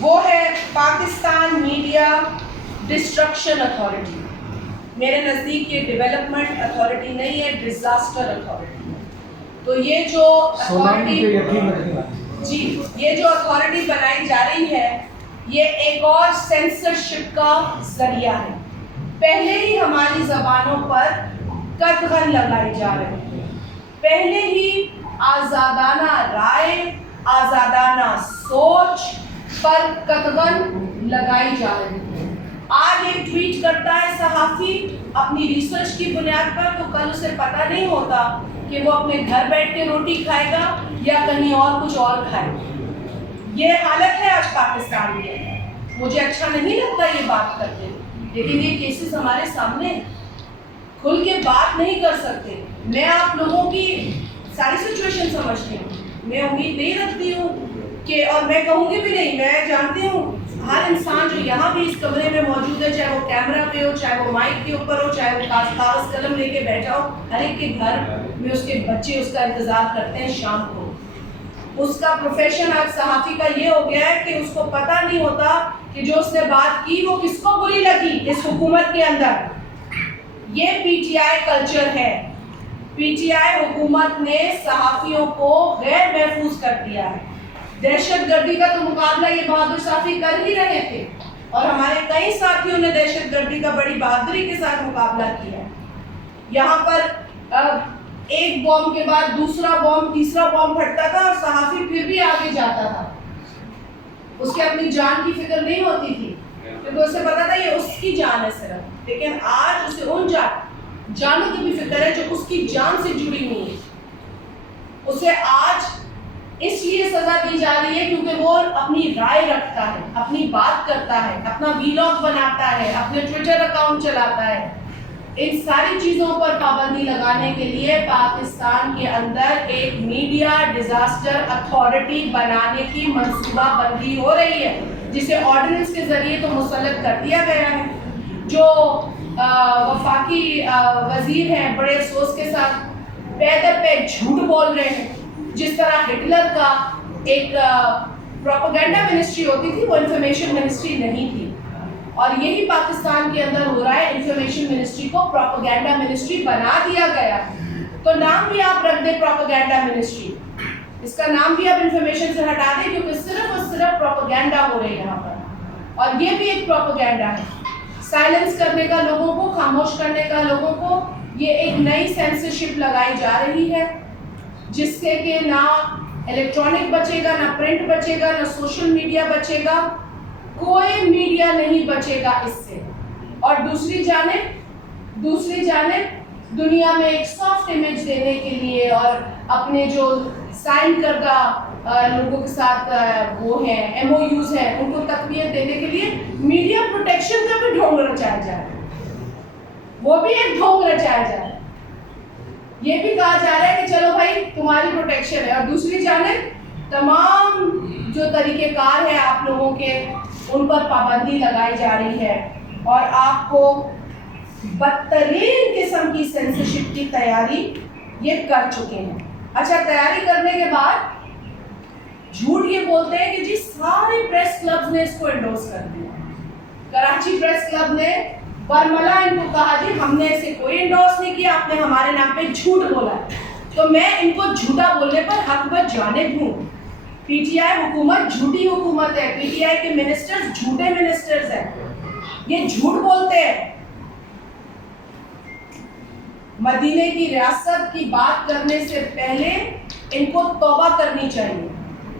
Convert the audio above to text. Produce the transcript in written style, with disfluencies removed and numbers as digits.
وہ ہے Pakistan media destruction authority. میرے نزدیک یہ ڈیولپمنٹ اتھارٹی نہیں ہے، ڈیزاسٹر اتھارٹی. تو یہ جو اتھارٹی بنائی جا رہی ہے یہ ایک اور سینسرشپ کا ذریعہ ہے. پہلے ہی ہماری زبانوں پر قدغن لگائی جا رہی ہے، پہلے ہی آزادانہ رائے، آزادانہ سوچ پر قدغن لگائی جا رہی ہے. آج ایک ٹویٹ کرتا ہے صحافی اپنی ریسرچ کی بنیاد پر، تو کل اسے پتہ نہیں ہوتا کہ وہ اپنے گھر بیٹھ کے روٹی کھائے گا یا کہیں اور کچھ اور کھائے گا. یہ حالت ہے آج پاکستان میں. مجھے اچھا نہیں لگتا یہ بات کرتے، لیکن یہ کیسز ہمارے سامنے ہیں. کھل کے بات نہیں کر سکتے. میں آپ لوگوں کی ساری سچویشن سمجھتی ہوں. میں امید نہیں رکھتی ہوں کہ، اور میں کہوں گی بھی نہیں، میں جانتی ہوں ہر انسان جو یہاں بھی اس کمرے میں موجود ہے، چاہے وہ کیمرہ پہ ہو، چاہے وہ مائک کے اوپر ہو، چاہے وہ کاغذ قلم لے کے بیٹھا ہو، ہر ایک کے گھر میں اس کے بچے اس کا انتظار کرتے ہیں شام کو. اس کا پروفیشن آج صحافی کا یہ ہو گیا ہے کہ اس کو پتہ نہیں ہوتا کہ جو اس نے بات کی وہ کس کو بری لگی اس حکومت کے اندر. یہ پی ٹی آئی کلچر ہے. پی ٹی آئی حکومت نے صحافیوں کو غیر محفوظ کر دیا ہے. دہشت گردی کا تو مقابلہ یہ بہادر صحافی کر ہی رہے تھے، اور ہمارے کئی ساتھیوں نے دہشت گردی کا بڑی بہادری کے ساتھ مقابلہ کیا ہے. یہاں پر ایک بم کے بعد دوسرا بم، تیسرا بم پھٹتا تھا اور صحافی پھر بھی آگے جاتا تھا. اس کے اپنی جان کی فکر نہیں ہوتی تھی، کیونکہ اسے پتا تھا یہ اس کی جان ہے صرف. لیکن آج اسے ان جانوں کی بھی فکر ہے جو اس کی جان سے جڑی ہوئی ہے. اسے آج اس لیے سزا دی جا رہی ہے کیونکہ وہ اپنی رائے رکھتا ہے، اپنی بات کرتا ہے، اپنا ویلاگ بناتا ہے، اپنے ٹویٹر اکاؤنٹ چلاتا ہے. ان ساری چیزوں پر پابندی لگانے کے لیے پاکستان کے اندر ایک میڈیا ڈیزاسٹر اتھارٹی بنانے کی منصوبہ بندی ہو رہی ہے، جسے آرڈیننس کے ذریعے تو مسلط کر دیا گیا ہے. جو وفاقی وزیر ہیں بڑے افسوس کے ساتھ پے در پہ جھوٹ بول رہے ہیں. جس طرح ہٹلر کا ایک پروپیگنڈا منسٹری ہوتی تھی، وہ انفارمیشن منسٹری نہیں تھی، اور یہی پاکستان کے اندر ہو رہا ہے. انفارمیشن منسٹری کو پروپیگنڈا منسٹری بنا دیا گیا. تو نام بھی آپ رکھ دیں پروپیگنڈا منسٹری، اس کا نام بھی آپ انفارمیشن سے ہٹا دیں، کیونکہ صرف اور صرف پروپیگنڈا ہو رہے ہیں یہاں پر. اور یہ بھی ایک پروپیگنڈا ہے، سائلنس کرنے کا لوگوں کو، خاموش کرنے کا لوگوں کو. یہ ایک نئی سینسرشپ لگائی جا رہی ہے جس سے کہ نہ الیکٹرانک بچے گا، نہ پرنٹ بچے گا، نہ سوشل میڈیا بچے گا. کوئی میڈیا نہیں بچے گا اس سے. اور دوسری جانب دنیا میں ایک سافٹ امیج دینے کے لیے اور اپنے جو سائن کردہ لوگوں کے ساتھ وہ ہیں ایم او یوز ہیں ان کو تقویت دینے کے لیے میڈیا پروٹیکشن کا بھی ڈھونگ رچایا جا رہا ہے. وہ بھی ایک ڈھونگ رچایا جا رہا ہے. یہ بھی کہا جا رہا ہے کہ چلو بھائی تمہاری پروٹیکشن ہے، اور دوسری جانب تمام جو طریقہ کار ہے آپ لوگوں کے ان پر پابندی لگائی جا رہی ہے، اور آپ کو بدترین قسم کی سینسرشپ کی تیاری یہ کر چکے ہیں. اچھا، تیاری کرنے کے بعد جھوٹ یہ بولتے ہیں کہ جی سارے پریس کلبز نے اس کو انڈورس کر دیا. کراچی پریس کلب نے برملا ان کو کہا جی ہم نے اسے کوئی انڈورس نہیں کیا، آپ نے ہمارے نام پہ جھوٹ بولا ہے. تو میں ان کو جھوٹا بولنے پر حق بجانب ہوں. پی ٹی آئی حکومت جھوٹی حکومت ہے، پی ٹی آئی کے منسٹرز جھوٹے منسٹرز ہیں، یہ جھوٹ بولتے ہیں. مدینے کی ریاست کی بات کرنے سے پہلے ان کو توبہ کرنی چاہیے.